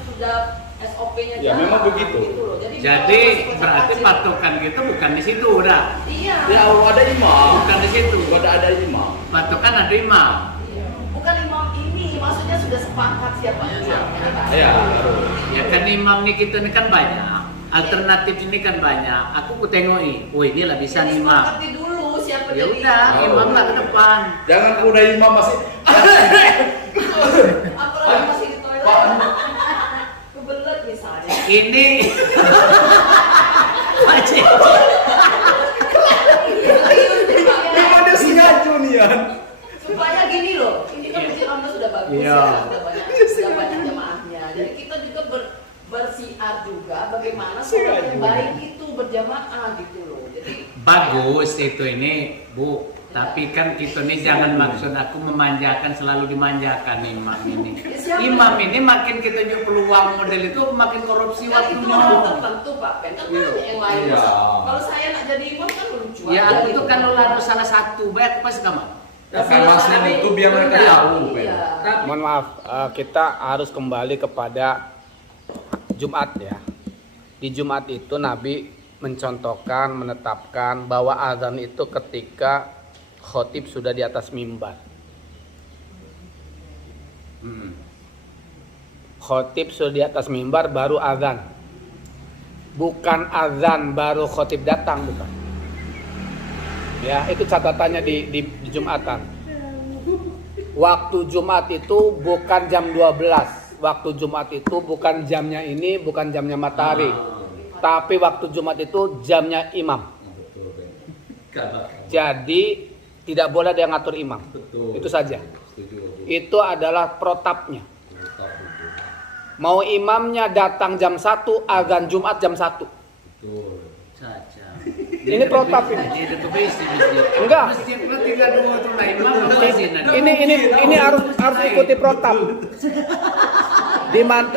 sudah SOP-nya Ya, memang begitu. Gitu loh. Jadi Berarti patokan kita bukan di situ udah. Iya. Ya, ada imam. Bukan di situ. Ada imam. Patokan ada imam. Bukan imam ini, maksudnya sudah sepakat siapa imamnya. Ya. Ya kan imam nih kita ini kan banyak. Alternatif ini kan banyak. Aku kutengoi, oh inilah bisa Jadi imam. sepakati dulu siapa Ya jadi udah, imam. imam lah ke depan. Jangan udah imam masih. Apalagi masih di toilet. Kebelet misalnya. Ini Pak Cece. Ada sengaja nih ya. Supaya gini loh, ini kan masjid Anda sudah bagus Iya. ya, sudah banyak jamaahnya. Jadi kita juga bersiar juga bagaimana sholat yang baik itu berjamaah gitu loh. Jadi Bagus itu ini, Bu. Tapi kan kita ini jangan maksud aku memanjakan, selalu dimanjakan imam ini. Ya, siapa? Imam ini makin kita jual peluang model itu makin korupsi kan itu waktunya. orang tertentu Pak Pen, kan banyak yang lain. Iya. Kalau saya nak jadi imam kan lucu Ya aja aku gitu. tuh kan lalu salah satu, baik pas kamu. Ya kan maksudnya itu biar mereka tahu. Iya. Mohon maaf, kita harus kembali kepada Jumat ya. Di Jumat itu Nabi mencontohkan, menetapkan bahwa azan itu ketika khotib sudah di atas mimbar. Khotib sudah di atas mimbar baru azan. Bukan azan baru khotib datang, bukan. Ya, itu catatannya di Jumatan. Waktu Jumat itu bukan jam 12. Waktu Jumat itu bukan jamnya ini, bukan jamnya matahari. Tapi waktu Jumat itu jamnya imam. Jadi tidak boleh ada yang ngatur imam. Itu saja. Itu adalah protapnya. Mau imamnya datang jam 1, azan Jumat jam 1. Saja. Ini protap ini. Ini ada pebisi mesti. Enggak. Mesti tinggal dua itu lah imam atau Ini harus ikuti protap.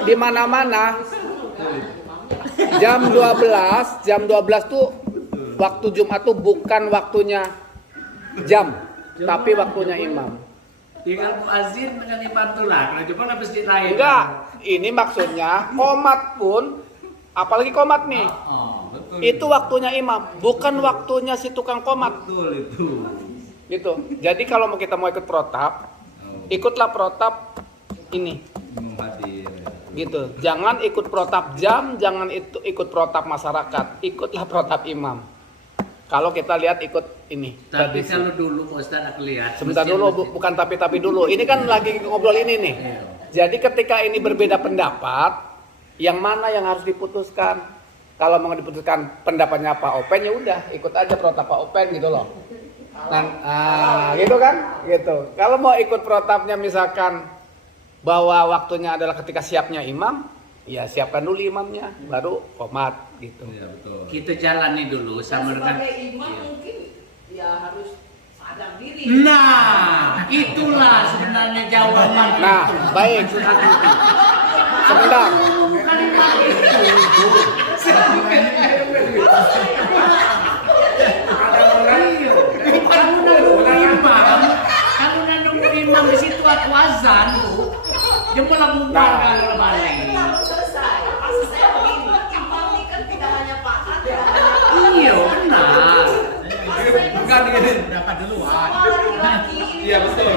Di mana-mana jam 12 tuh waktu Jumat tuh bukan waktunya jam, tapi waktunya imam. tinggal muazin dengan imam tuh lah. Kalau cuma masjid lain. Enggak, ini maksudnya komat pun, apalagi komat nih, Betul. itu waktunya imam, bukan waktunya si tukang komat. Betul itu. Gitu. Jadi kalau kita mau ikut protap, ikutlah protap ini. Hadir. Gitu. Jangan ikut protap jam, jangan ikut protap masyarakat, ikutlah protap imam. Kalau kita lihat ikut ini. Tapi tradisi. kalau dulu Ustaz aku lihat. Sebentar dulu, bukan tapi dulu. Ini kan lagi ngobrol ini nih. Jadi ketika ini berbeda pendapat, yang mana yang harus diputuskan? Kalau mau diputuskan pendapatnya Pak Open, ya udah ikut aja protap Pak Open gitu loh. Gitu kan? Gitu. Kalau mau ikut protapnya misalkan bahwa waktunya adalah ketika siapnya imam, ya siapkan dulu imamnya, baru komat gitu. Iya betul. Kita jalani dulu sama dengan. sebagai imam mungkin ya harus sadar diri. Nah, itulah sebenarnya jawaban. Nah, baik. Sebentar. Bukan imam itu. Ada orang kalau nunggu imam, kalau nunggu imam di situ aku azan, jempollah bubar kalau balik. Belum selesai. Maksud saya begini, imam ini kan tidak hanya paham, tidak hanya Iya benar. Bukan gini, dapat duluan. semua laki-laki ini Iya betul.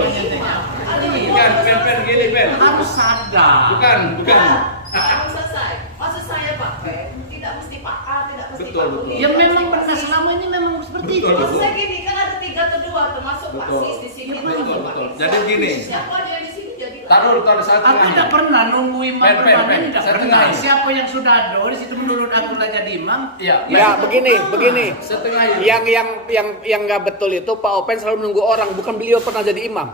Bukan pen gini pen. Harus sadar. Bukan. belum selesai. Maksud saya Pak Pen, tidak mesti Pak A, tidak mesti Betul, Pak betul. B. Ya memang pernah selama ini memang seperti itu. Betul. Maksud saya gini, kan ada 3 atau 2 termasuk Pak Betul. Sis di sini. Betul, termasuk Pak betul. Sis. Jadi gini. Siapa aja yang di sini jadi Taruh satu Aku lagi. tidak pernah nunggu imam Pen, pertama pen. ini tidak Satu pernah. lagi. Siapa yang sudah ada di situ menurut aku lah jadi imam. Iya. Ya, begini. Setengah itu. Yang nggak betul itu Pak Open selalu menunggu orang, bukan beliau pernah jadi imam.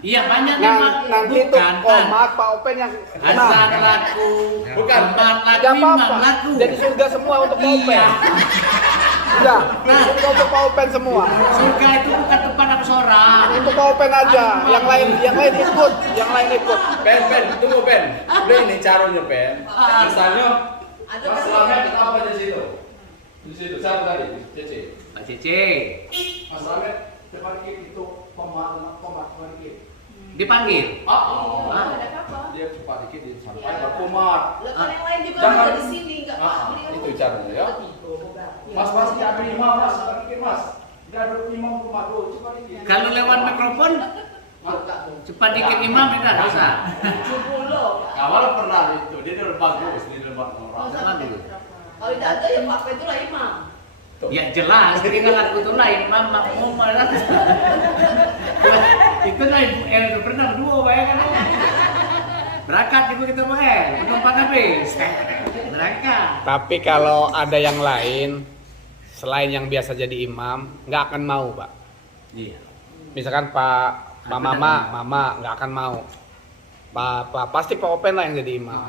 Iya banyak Nah, memang. nanti itu Bukan, komat Pak Open yang imam. azan laku, Bukan. komat laku, Tidak imam apa-apa. laku. Jadi surga semua untuk Pak Open. Iya. Sudah, surga untuk Pak Open semua. Surga itu bukan tempat aku seorang. Untuk Pak Open aja. Yang lain ikut, Pen, tunggu pen. Udah ini caranya pen. Misalnya, Ada Mas Slamet apa di situ? Di situ, siapa tadi? Cece. Pak Cece Mas Slamet, cepat itu komat dikit. dipanggil. Oh, Ah. ada apa? Dia cepat dikit, dia sampai berkomat. Lepas yang lain juga Jangan. ada di sini, enggak Pak? Beliau Itu caranya ya. Mas, dia ada imam, mas, cepat dikit mas. Dia ada imam komat dulu, cepat dikit. Kalau lewat mikrofon cepat dikit imam tidak dosa. 70. Awal pernah itu, dia udah bagus, dia udah orang. Bagus. Kalau tidak ada ya Pak Pen itu lah imam. Ya jelas, tinggal aku tuh lain mama mau malah. Itu lah itu pernah dua bayangkan. Berangkat ibu kita mau penumpang habis. Berangkat. Tapi kalau ada yang lain selain yang biasa jadi imam, nggak akan mau, Pak. Iya. Misalkan Mama nggak akan mau. Pak pasti Pak Open lah yang jadi imam.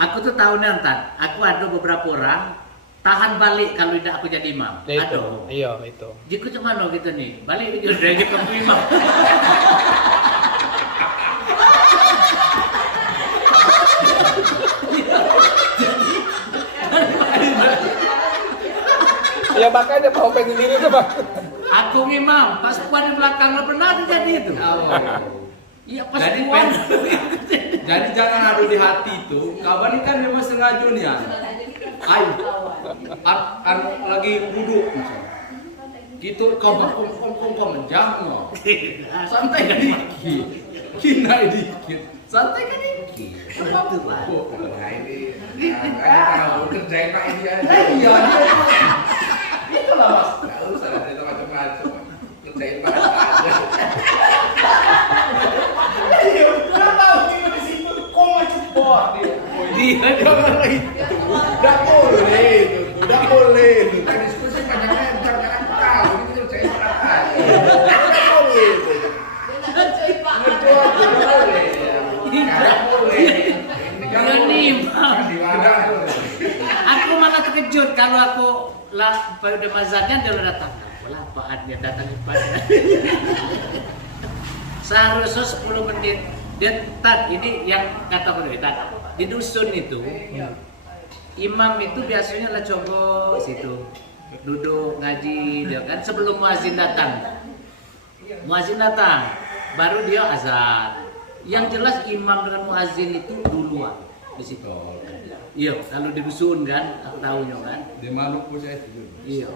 Aku tuh tahu nanti, aku ada beberapa orang tahan balik kalau tidak aku jadi imam. Ya itu, Aduh. iya itu. Jika cuma no gitu nih, balik juga dari kita imam. Ya makanya Pak Open sendiri tuh, Pak. Aku imam, pas puan di belakang lo pernah terjadi itu. Iya pas Jadi puan. Jadi jangan ada di hati itu. Kawan ini kan memang sengaja nih ya. Ayo, lagi duduk. Gitu kau menjang mau. Santai dikit. Kina dikit. Santai kan dikit. Itu, Pak. Nah ini, ada tahu kerjain Pak ini aja. Iya, Itulah Mas. Enggak usah ada macam-macam. Kerjain Pak aja. kenapa dia di situ kok macam bot dia? Dia Nggak boleh itu, nggak boleh itu. Kita diskusi banyak lebar kan tahu ini kerjain Pak aja. Nggak boleh itu. Dia nggak ngerjain Pak. Ngejual nggak boleh. Nggak boleh. Dia nimam. Tidak boleh. Aku malah terkejut kalau aku lah pada mazannya dia udah datang. Walah apaan dia datang pada. Seharusnya 10 menit. Dia ini yang kata aku Tat, di dusun itu imam itu biasanya lah coba situ duduk ngaji dia kan sebelum muazin datang. Muazin datang baru dia azan. Yang jelas imam dengan muazin itu duluan di situ. Iya, kalau di dusun kan, aku tahunya kan. Di Maluku saya itu. Iya.